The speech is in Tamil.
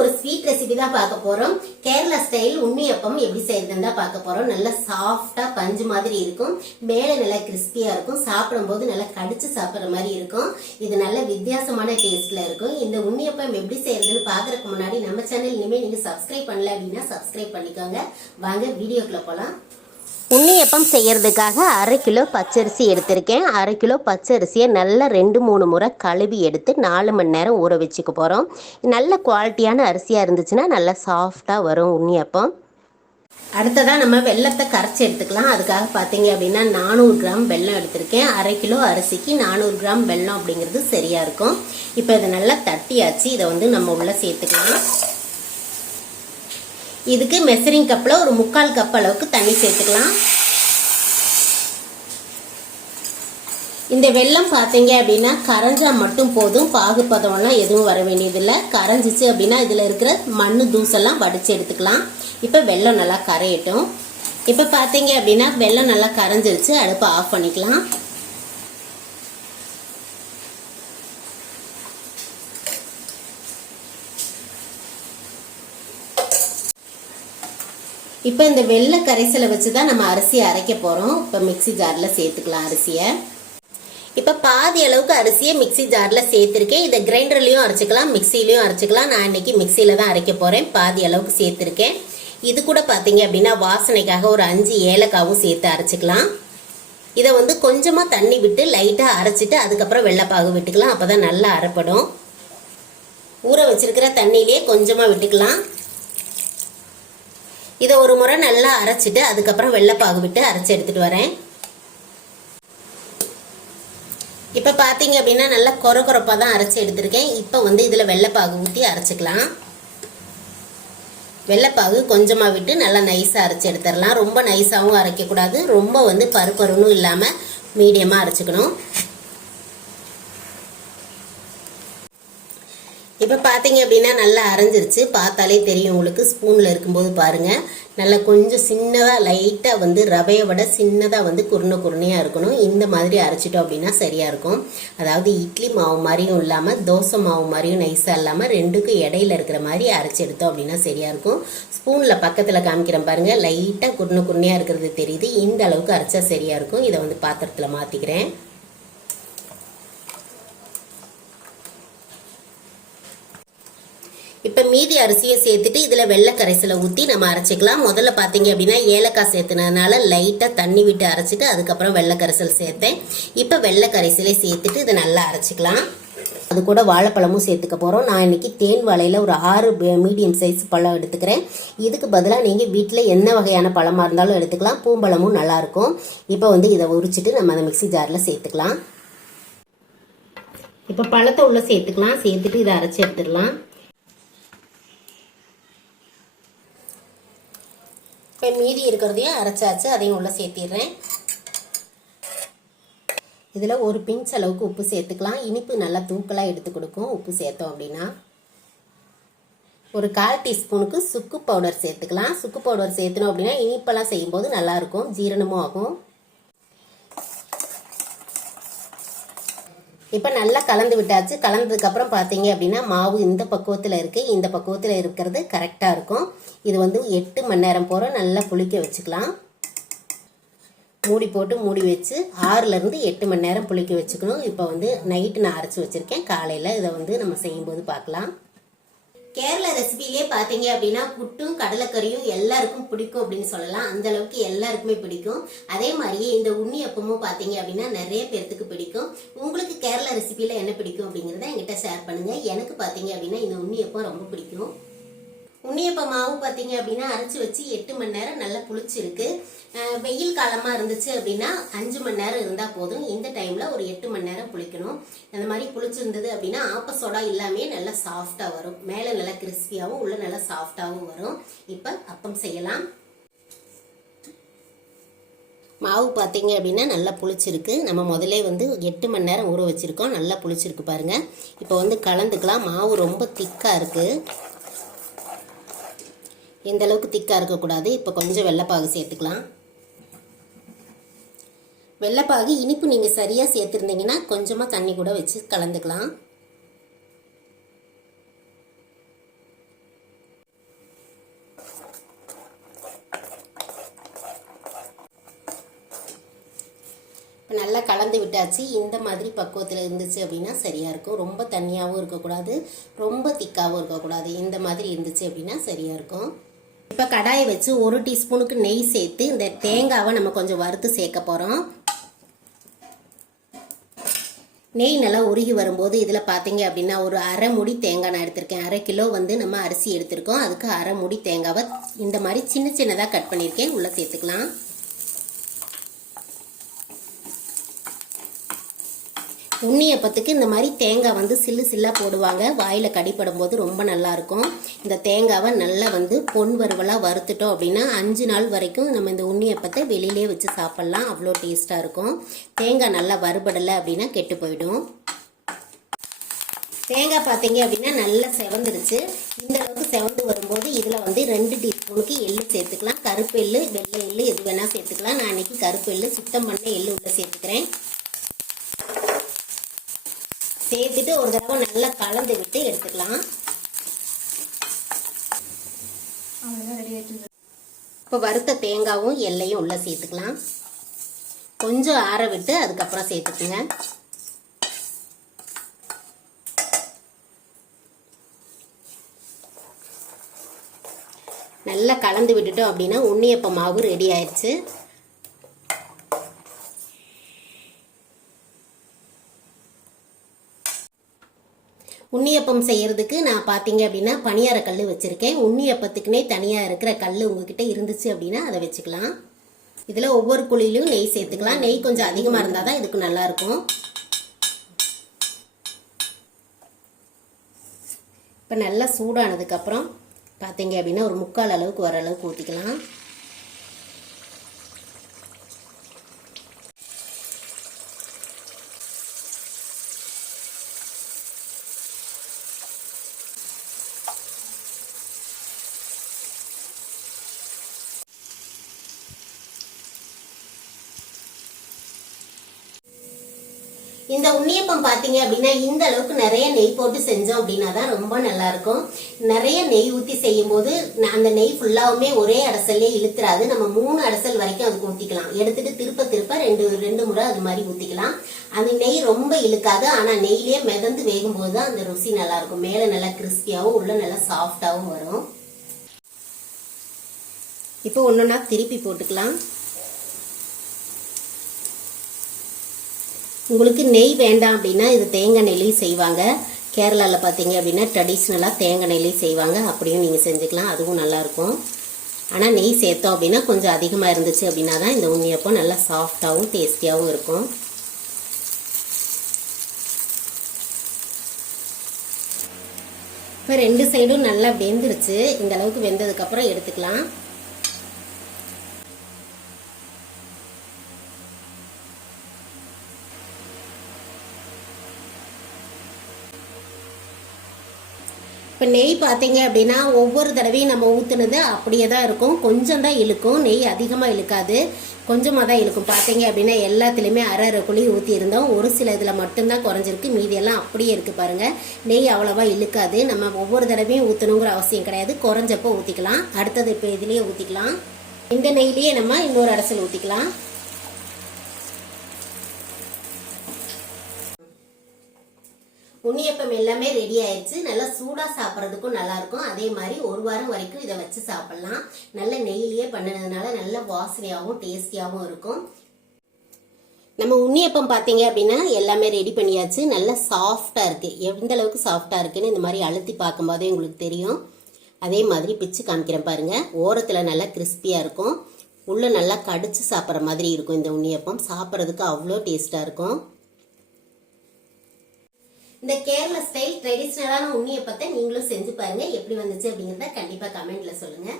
ஒரு ஸ்வீட் ரெசிபி தான் பார்க்க போறோம். கேரளா ஸ்டைல் உண்ணியப்பம் எப்படி செய்யறதுன்னு தான் பார்க்க போறோம். நல்லா சாஃப்டா பஞ்சு மாதிரி இருக்கும், மேல நல்லா கிறிஸ்பியா இருக்கும், சாப்பிடும்போது நல்லா கடிச்சு சாப்பிடுற மாதிரி இருக்கும். இது நல்ல வித்தியாசமான டேஸ்ட்ல இருக்கும். இந்த உண்ணியப்பம் எப்படி செய்யறதுன்னு பாக்குறதுக்கு முன்னாடி நம்ம சேனல் இனிமே நீங்க சப்ஸ்கிரைப் பண்ணல அப்படின்னா சப்ஸ்கிரைப் பண்ணிக்கோங்க. வாங்க வீடியோக்குள்ள போலாம். உண்ணியப்பம் செய்யறதுக்காக 1/2 கிலோ பச்சரிசி எடுத்திருக்கேன். 1/2 கிலோ பச்சரிசியை நல்லா 2-3 முறை கழுவி எடுத்து 4 மணி நேரம் ஊற வச்சுக்க போகிறோம். நல்ல குவாலிட்டியான அரிசியாக இருந்துச்சுன்னா நல்லா சாஃப்டாக வரும் உண்ணியப்பம். அடுத்ததாக நம்ம வெல்லத்தை கரைச்சி எடுத்துக்கலாம். அதுக்காக பார்த்தீங்க அப்படின்னா 400 கிராம் வெல்லம் எடுத்திருக்கேன். 1/2 கிலோ அரிசிக்கு 400 கிராம் வெல்லம் அப்படிங்கிறது சரியாக இருக்கும். இப்போ இதை நல்லா தட்டியாச்சு. இதை வந்து நம்ம உள்ளே சேர்த்துக்கலாம். இதுக்கு மெஷரிங் கப்பில் ஒரு 3/4 கப் அளவுக்கு தண்ணி சேர்த்துக்கலாம். இந்த வெல்லம் பார்த்தீங்க அப்படின்னா கரைஞ்சா மட்டும் போதும், பாகுபதம்லாம் எதுவும் வர வேண்டியதில்லை. கரைஞ்சிச்சு அப்படின்னா இதில் இருக்கிற மண் தூசெல்லாம் வடித்து எடுத்துக்கலாம். இப்போ வெல்லம் நல்லா கரையட்டும். இப்போ பார்த்தீங்க அப்படின்னா வெல்லம் நல்லா கரைஞ்சிருச்சு. அடுப்பை ஆஃப் பண்ணிக்கலாம். இப்போ இந்த வெள்ளை கரைசலை வச்சு தான் நம்ம அரிசியை அரைக்க போகிறோம். இப்போ மிக்சி ஜாரில் சேர்த்துக்கலாம் அரிசியை. இப்போ பாதி அளவுக்கு அரிசியை மிக்சி ஜாரில் சேர்த்துருக்கேன். இதை கிரைண்டர்லேயும் அரைச்சிக்கலாம், மிக்சிலையும் அரைச்சிக்கலாம். நான் இன்னைக்கு மிக்சியில் தான் அரைக்க போகிறேன். பாதி அளவுக்கு சேர்த்துருக்கேன். இது கூட பார்த்தீங்க அப்படின்னா வாசனைக்காக ஒரு 5 ஏலக்காவும் சேர்த்து அரைச்சிக்கலாம். இதை வந்து கொஞ்சமாக தண்ணி விட்டு லைட்டாக அரைச்சிட்டு அதுக்கப்புறம் வெள்ளைப்பாகு விட்டுக்கலாம். அப்போ தான் நல்லா அரைப்படும். ஊற வச்சிருக்கிற தண்ணியிலே கொஞ்சமாக விட்டுக்கலாம். இதை ஒரு முறை நல்லா அரைச்சிட்டு அதுக்கப்புறம் வெள்ளைப்பாகு விட்டு அரைச்சி எடுத்துட்டு வரேன். இப்போ பார்த்தீங்க அப்படின்னா நல்லா கொரப்பாக தான் அரைச்சி எடுத்திருக்கேன். இப்போ வந்து இதில் வெள்ளைப்பாகு ஊற்றி அரைச்சிக்கலாம். வெள்ளைப்பாகு கொஞ்சமாக விட்டு நல்லா நைஸாக அரைச்சி எடுத்துடலாம். ரொம்ப நைஸாகவும் அரைக்கக்கூடாது, ரொம்ப வந்து பருப்பருன்னு இல்லாமல் மீடியமாக அரைச்சிக்கணும். இப்போ பார்த்தீங்க அப்படின்னா நல்லா அரைஞ்சிருச்சு. பார்த்தாலே தெரியும் உங்களுக்கு. ஸ்பூனில் இருக்கும்போது பாருங்கள், நல்லா கொஞ்சம் சின்னதாக லைட்டாக வந்து ரவையை விட சின்னதாக வந்து குருணையாக இருக்கணும். இந்த மாதிரி அரைச்சிட்டோம் அப்படின்னா சரியாக இருக்கும். அதாவது இட்லி மாவு மாதிரியும் இல்லாமல் தோசை மாவு மாதிரியும் நைஸாக இல்லாமல் ரெண்டுக்கும் இடையில இருக்கிற மாதிரி அரைச்சி எடுத்தோம் அப்படின்னா சரியாக இருக்கும். ஸ்பூனில் பக்கத்தில் காமிக்கிறேன் பாருங்கள், லைட்டாக குருணையாக இருக்கிறது தெரியுது. இந்த அளவுக்கு அரைச்சா சரியாக இருக்கும். இதை வந்து பாத்திரத்தில் மாற்றிக்கிறேன். இப்போ மீதி அரிசியை சேர்த்துட்டு இதில் வெள்ளை கரைசலை ஊற்றி நம்ம அரைச்சிக்கலாம். முதல்ல பார்த்தீங்க அப்படின்னா ஏலக்காய் சேர்த்துனதுனால லைட்டாக தண்ணி விட்டு அரைச்சிட்டு அதுக்கப்புறம் வெள்ளை கரைசல் சேர்த்தேன். இப்போ வெள்ளை கரைசலை சேர்த்துட்டு இதை நல்லா அரைச்சிக்கலாம். அது கூட வாழைப்பழமும் சேர்த்துக்க போகிறோம். நான் இன்னைக்கு தேன் வாழையில் ஒரு 6 மீடியம் சைஸ் பழம் எடுத்துக்கிறேன். இதுக்கு பதிலாக நீங்கள் வீட்டில் என்ன வகையான பழமாக இருந்தாலும் எடுத்துக்கலாம். பூம்பழமும் நல்லாயிருக்கும். இப்போ வந்து இதை உரிச்சிட்டு நம்ம அந்த மிக்சி ஜாரில் சேர்த்துக்கலாம். இப்போ பழத்தை உள்ளே சேர்த்துக்கலாம். சேர்த்துட்டு இதை அரைச்சி எடுத்துடலாம். இப்போ மீதி இருக்கிறதையும் அரைச்சாச்சு, அதையும் உள்ளே சேர்த்திடுறேன். இதில் ஒரு பிஞ்ச் அளவுக்கு உப்பு சேர்த்துக்கலாம். இனிப்பு நல்லா தூக்கலாக எடுத்து கொடுக்கும் உப்பு சேர்த்தோம் அப்படின்னா. ஒரு 1/4 டீஸ்பூனுக்கு சுக்கு பவுடர் சேர்த்துக்கலாம். சுக்கு பவுடர் சேர்த்தணும் அப்படின்னா இனிப்பெல்லாம் செய்யும்போது நல்லாயிருக்கும், ஜீரணமும் ஆகும். இப்போ நல்லா கலந்து விட்டாச்சு. கலந்ததுக்கப்புறம் பார்த்தீங்க அப்படின்னா மாவு இந்த பக்குவத்தில் இருக்குது. இந்த பக்குவத்தில் இருக்கிறது கரெக்டாக இருக்கும். இது வந்து 8 மணி நேரம் போகிற நல்லா புளிக்க வச்சுக்கலாம். மூடி போட்டு மூடி வச்சு 6லேருந்து 8 மணி நேரம் புளிக்க வச்சுக்கணும். இப்போ வந்து நைட்டு நான் அரைச்சி வச்சுருக்கேன். காலையில் இதை வந்து நம்ம செய்யும்போது பார்க்கலாம். கேரளா ரெசிபிலே பார்த்தீங்க அப்படின்னா புட்டும் கடலைக்கறியும் எல்லாருக்கும் பிடிக்கும் அப்படின்னு சொல்லலாம். அந்த அளவுக்கு எல்லாருக்குமே பிடிக்கும். அதே மாதிரியே இந்த உண்ணியப்பமும் பார்த்தீங்க அப்படின்னா நிறைய பேர்த்துக்கு பிடிக்கும். உங்களுக்கு கேரளா ரெசிபியில் என்ன பிடிக்கும் அப்படிங்கிறத என்கிட்ட ஷேர் பண்ணுங்க. எனக்கு பார்த்தீங்க அப்படின்னா இந்த உண்ணியப்பம் ரொம்ப பிடிக்கும். உண்ணியப்ப மாவு பார்த்தீங்க அப்படின்னா அரைச்சி வச்சு 8 மணி நேரம் நல்லா புளிச்சிருக்கு. வெயில் காலமாக இருந்துச்சு அப்படின்னா 5 மணி நேரம் இருந்தால் போதும். இந்த டைமில் ஒரு 8 மணி நேரம் புளிக்கணும். அந்த மாதிரி புளிச்சிருந்தது அப்படின்னா ஆப்பசோடா எல்லாமே நல்லா சாஃப்டாக வரும். மேலே நல்லா கிறிஸ்பியாகவும் உள்ள நல்லா சாஃப்டாகவும் வரும். இப்போ அப்பம் செய்யலாம். மாவு பார்த்தீங்க அப்படின்னா நல்லா புளிச்சிருக்கு. நம்ம முதல்ல வந்து 8 மணி நேரம் ஊற வச்சுருக்கோம். நல்லா புளிச்சிருக்கு பாருங்கள். இப்போ வந்து கலந்துக்கலாம். மாவு ரொம்ப திக்காக இருக்குது. இந்த அளவுக்கு திக்காக இருக்கக்கூடாது. இப்போ கொஞ்சம் வெள்ளைப்பாகு சேர்த்துக்கலாம். வெள்ளைப்பாகு இனிப்பு நீங்கள் சரியாக சேர்த்துருந்தீங்கன்னா கொஞ்சமாக தண்ணி கூட வச்சு கலந்துக்கலாம். இப்போ நல்லா கலந்து விட்டாச்சு. இந்த மாதிரி பக்குவத்தில் இருந்துச்சு அப்படின்னா சரியாக இருக்கும். ரொம்ப தண்ணியாகவும் இருக்கக்கூடாது, ரொம்ப திக்காகவும் இருக்கக்கூடாது. இந்த மாதிரி இருந்துச்சு அப்படின்னா சரியாக இருக்கும். இப்போ கடாயை வச்சு 1 டீஸ்பூனுக்கு நெய் சேர்த்து இந்த தேங்காவை நம்ம கொஞ்சம் வறுத்து சேர்க்க போகிறோம். நெய் நல்லா உருகி வரும்போது இதில் பார்த்தீங்க அப்படின்னா ஒரு அரை மூடி தேங்காய் நான் எடுத்திருக்கேன். 1/2 கிலோ வந்து நம்ம அரிசி எடுத்திருக்கோம். அதுக்கு அரை மூடி தேங்காவை இந்த மாதிரி சின்ன சின்னதாக கட் பண்ணியிருக்கேன். உள்ளே சேர்த்துக்கலாம். உண்ணியப்பத்துக்கு இந்த மாதிரி தேங்காய் வந்து சில்லு சில்லாக போடுவாங்க. வாயில் கடிப்படும் போது ரொம்ப நல்லாயிருக்கும். இந்த தேங்காவை நல்லா வந்து பொன் வறுவலாக வறுத்துட்டோம் அப்படின்னா 5 நாள் வரைக்கும் நம்ம இந்த உண்ணியப்பத்தை வெளியிலே வச்சு சாப்பிட்லாம். அவ்வளோ டேஸ்ட்டாக இருக்கும். தேங்காய் நல்லா வறுபடலை அப்படின்னா கெட்டு போயிடும். தேங்காய் பார்த்தீங்க அப்படின்னா நல்லா செவந்துருச்சு. இந்த அளவுக்கு செவந்து வரும்போது இதில் வந்து 2 டீஸ்பூனுக்கு எள்ளு சேர்த்துக்கலாம். கருப்பு எள்ளு, வெள்ளை எள்ளு எது வேணால் சேர்த்துக்கலாம். நான் இன்னைக்கு கருப்பு எள்ளு சுத்தம் பண்ண எள்ளு உள்ள சேர்த்துக்கிறேன். சேர்த்துட்டு ஒரு தடவை நல்லா கலந்து விட்டு எடுத்துக்கலாம். இப்போ வறுத்த தேங்காயும் எல்லையும் உள்ள சேர்த்துக்கலாம். கொஞ்சம் ஆற விட்டு அதுக்கப்புறம் சேர்த்துக்குங்க. நல்லா கலந்து விட்டுட்டோம் அப்படின்னா உண்ணியப்ப மாவு ரெடி ஆயிடுச்சு. உண்ணியப்பம் செய்யறதுக்கு நான் பார்த்தீங்க அப்படின்னா பனியார கல் வச்சிருக்கேன். உண்ணியப்பத்துக்குனே தனியாக இருக்கிற கல் உங்ககிட்ட இருந்துச்சு அப்படின்னா அதை வச்சுக்கலாம். இதில் ஒவ்வொரு குழியிலும் நெய் சேர்த்துக்கலாம். நெய் கொஞ்சம் அதிகமாக இருந்தால் தான் இதுக்கு நல்லா இருக்கும். இப்போ நல்லா சூடானதுக்கப்புறம் பார்த்தீங்க அப்படின்னா ஒரு 3/4 அளவுக்கு வர அளவுக்கு ஊற்றிக்கலாம். இந்த உண்ணியப்பம் பார்த்தீங்க அப்படின்னா இந்த அளவுக்கு நிறைய நெய் போட்டு செஞ்சோம் அப்படின்னா தான் ரொம்ப நல்லா இருக்கும். நிறைய நெய் ஊற்றி செய்யும் போது அந்த நெய் ஃபுல்லாவுமே ஒரே அடசல்லே இழுத்துறாது. நம்ம 3 அடசல் வரைக்கும் அதுக்கு ஊற்றிக்கலாம். எடுத்துட்டு திருப்ப திருப்ப 2 முறை அது மாதிரி ஊற்றிக்கலாம். அந்த நெய் ரொம்ப இழுக்காது. ஆனால் நெய்லேயே மிதந்து வேகும் போது தான் அந்த ருசி நல்லா இருக்கும். மேலே நல்லா கிறிஸ்பியாகவும் உள்ள நல்லா சாஃப்டாகவும் வரும். இப்போ ஒன்னொன்னா திருப்பி போட்டுக்கலாம். உங்களுக்கு நெய் வேண்டாம் அப்படின்னா இது தேங்காய் நெய்லையும் செய்வாங்க. கேரளாவில் பார்த்தீங்க அப்படின்னா ட்ரெடிஷ்னலாக தேங்காய் நெய்லையும் செய்வாங்க. அப்படியும் நீங்கள் செஞ்சுக்கலாம், அதுவும் நல்லாயிருக்கும். ஆனால் நெய் சேர்த்தோம் அப்படின்னா கொஞ்சம் அதிகமாக இருந்துச்சு அப்படின்னா தான் இந்த உண்ணியப்பம் நல்லா சாஃப்டாகவும் டேஸ்டியாகவும் இருக்கும். இப்போ 2 சைடும் நல்லா வெந்துருச்சு. இந்த அளவுக்கு வெந்ததுக்கப்புறம் எடுத்துக்கலாம். இப்போ நெய் பார்த்தீங்க அப்படின்னா ஒவ்வொரு தடவையும் நம்ம ஊற்றுனது அப்படியே தான் இருக்கும். கொஞ்சம் தான் இழுக்கும். நெய் அதிகமாக இழுக்காது, கொஞ்சமாக தான் இழுக்கும். பார்த்தீங்க அப்படின்னா எல்லாத்துலேயுமே அரை குழி ஊற்றி இருந்தோம். ஒரு சில இதில் மட்டும்தான் குறைஞ்சிருக்கு. மீதியெல்லாம் அப்படியே இருக்குது பாருங்கள். நெய் அவ்வளோவா இழுக்காது. நம்ம ஒவ்வொரு தடவையும் ஊற்றணுங்கிற அவசியம் கிடையாது. குறைஞ்சப்போ ஊற்றிக்கலாம். அடுத்தது இப்போ இதுலேயே ஊற்றிக்கலாம். இந்த நெய்லேயே நம்ம இன்னொரு அடசல் ஊற்றிக்கலாம். உண்ணியப்பம் எல்லாமே ரெடி ஆயிடுச்சு. நல்லா சூடா சாப்பிட்றதுக்கும் நல்லா இருக்கும். அதே மாதிரி 1 வாரம் வரைக்கும் இதை வச்சு சாப்பிடலாம். நல்ல நெய்யிலேயே பண்ணினதுனால நல்ல வாசனையாகவும் டேஸ்டியாகவும் இருக்கும். நம்ம உண்ணியப்பம் பார்த்தீங்க அப்படின்னா எல்லாமே ரெடி பண்ணியாச்சு. நல்லா சாஃப்டா இருக்கு. எந்த அளவுக்கு சாஃப்டா இருக்குன்னு இந்த மாதிரி அழுத்தி பார்க்கும் போதே உங்களுக்கு தெரியும். அதே மாதிரி பிச்சு காமிக்கிறேன் பாருங்க. ஓரத்துல நல்லா கிறிஸ்பியா இருக்கும். உள்ள நல்லா கடிச்சு சாப்பிட்ற மாதிரி இருக்கும். இந்த உண்ணியப்பம் சாப்பிட்றதுக்கு அவ்வளோ டேஸ்டா இருக்கும். இந்த கேரளா ஸ்டைல் ட்ரெடிஷ்னலான உண்ணியப்பத்தை நீங்களும் செஞ்சு பாருங்க. எப்படி வந்துச்சு அப்படிங்கிறத கண்டிப்பா கமெண்ட்ல சொல்லுங்க.